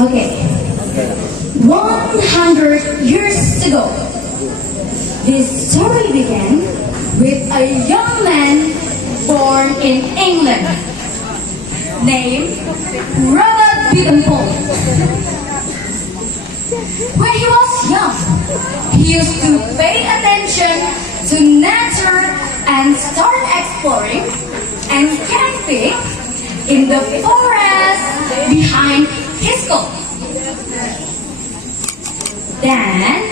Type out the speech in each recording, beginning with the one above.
Okay. 100 years ago, this story began with a young man born in England named Robert Biddempole. When he was young, he used to pay attention to nature and start exploring and camping in the forest behind his school. Then,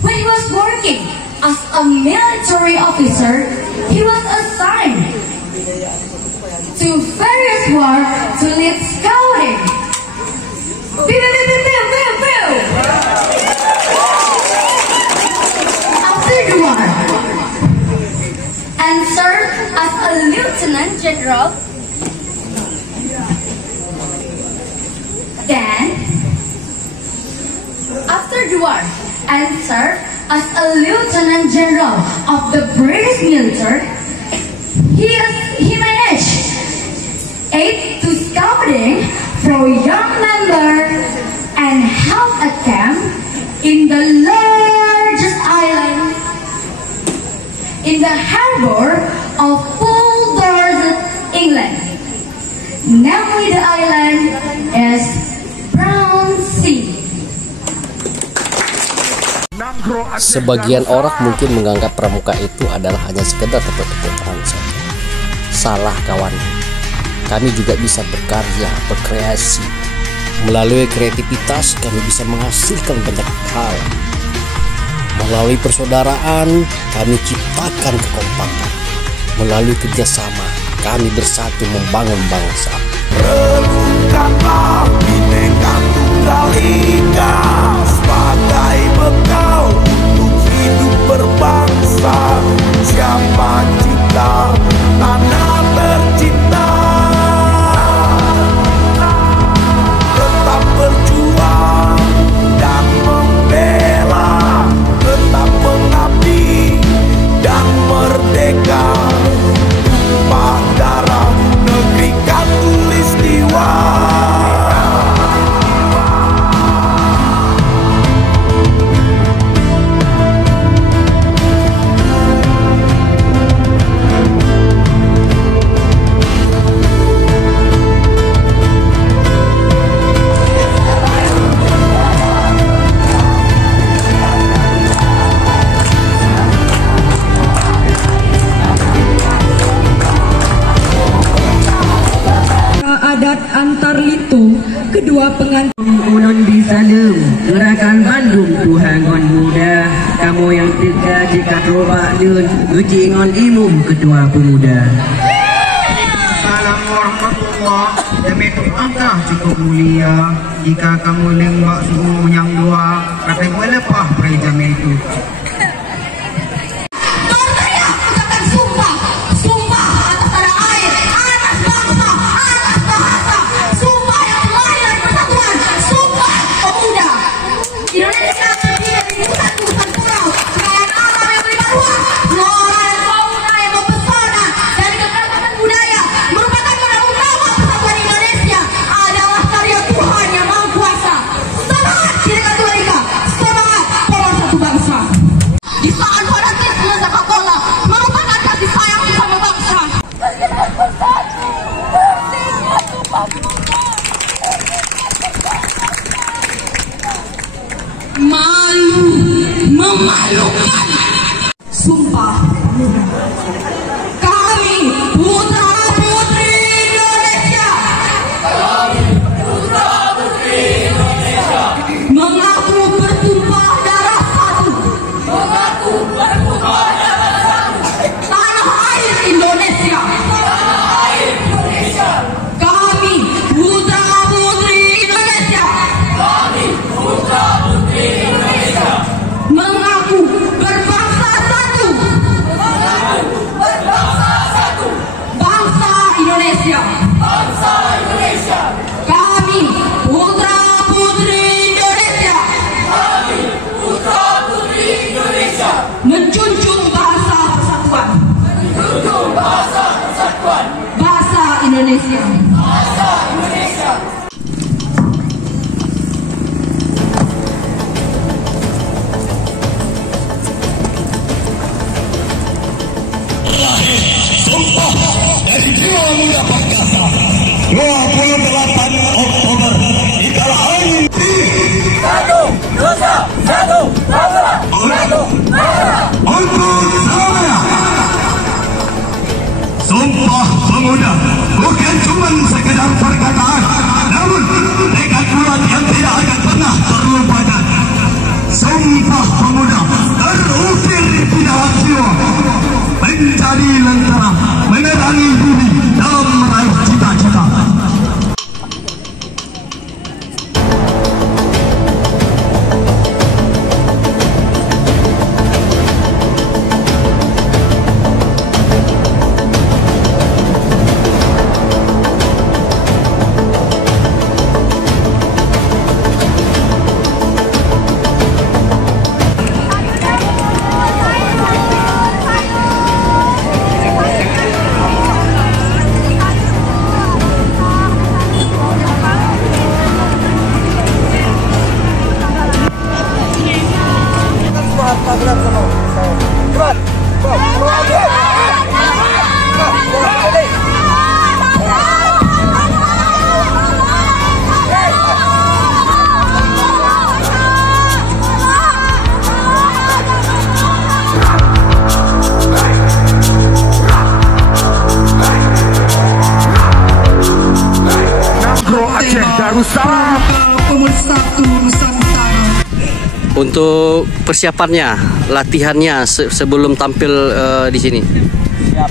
when he was working as a military officer, he was assigned to various wars to lead scouting. Pew, pew, pew, pew, pew, pew. After the war, and served as a lieutenant general. Then, after the war, and served as a lieutenant general of the British military, he managed aid to scouting for young members and held a camp in the largest island in the harbor of Dorset, England. Namely, the island is Brown Sea. Sebagian orang mungkin menganggap pramuka itu adalah hanya sekedar tepuk-tepuk tangan saja. Salah kawan. Kami juga bisa berkarya, berkreasi. Melalui kreativitas kami bisa menghasilkan banyak hal. Melalui persaudaraan kami ciptakan kekompakan. Melalui kerjasama kami bersatu membangun bangsa. Relungkanlah Bhinneka Tunggal Ika sebagai bekal untuk hidup berbangsa. Siapa cinta tanah tercinta, tetap berjuang dan membela, tetap mengabdi dan merdeka. Tumpah darah negeri Katulistiwa. Adat antar litu kedua pengantin Ulun disalem gerakan Bandung Tuhangon muda kamu yang tiga jika robak dun uji ngon imum kedua pemuda. Assalamualaikum warahmatullahi wabarakatuh. Angkah cukup mulia jika kamu lembak suhu yang dua kata gue lepah perjam itu. Malu, memalukan. Sumpah Pemuda. Kami putra putri Indonesia. Kami putra putri Indonesia. Mengaku bertumpah darah satu. Mengaku bertumpah darah satu. Tanah air Indonesia. Tanah air Indonesia. Kami putra putri Indonesia. Kami putra putri Indonesia. Mengaku berbangsa satu. Mengaku berbangsa satu. Bangsa Indonesia. Bangsa Indonesia. Kami putra putri Indonesia. Kami putra putri Indonesia. Menjunjung bahasa persatuan. Menjunjung bahasa persatuan. Bahasa Indonesia. Sumpah dari jiwa muda perkasa 28 Oktober di kala angin satu dosa satu bangsa satu negara untuk selamanya. Sumpah pemuda bukan cuma sekedar perkataan, namun tekad kuat yang tidak akan pernah terlupakan. Sumpah pemuda terukir di dalam jiwa, menjadi lentera menerangi bumi dalam meraih cita-cita. Aceh Darussalam Pemersatu Nusantara. Untuk persiapannya, latihannya sebelum tampil di sini. Siap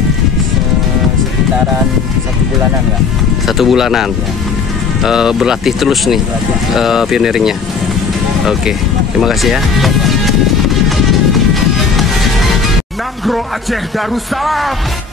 sekitaran 1 bulanan Kak. 1 bulanan. Berlatih terus nih pioneeringnya. Oke, terima kasih ya. Nangro Aceh Darussalam.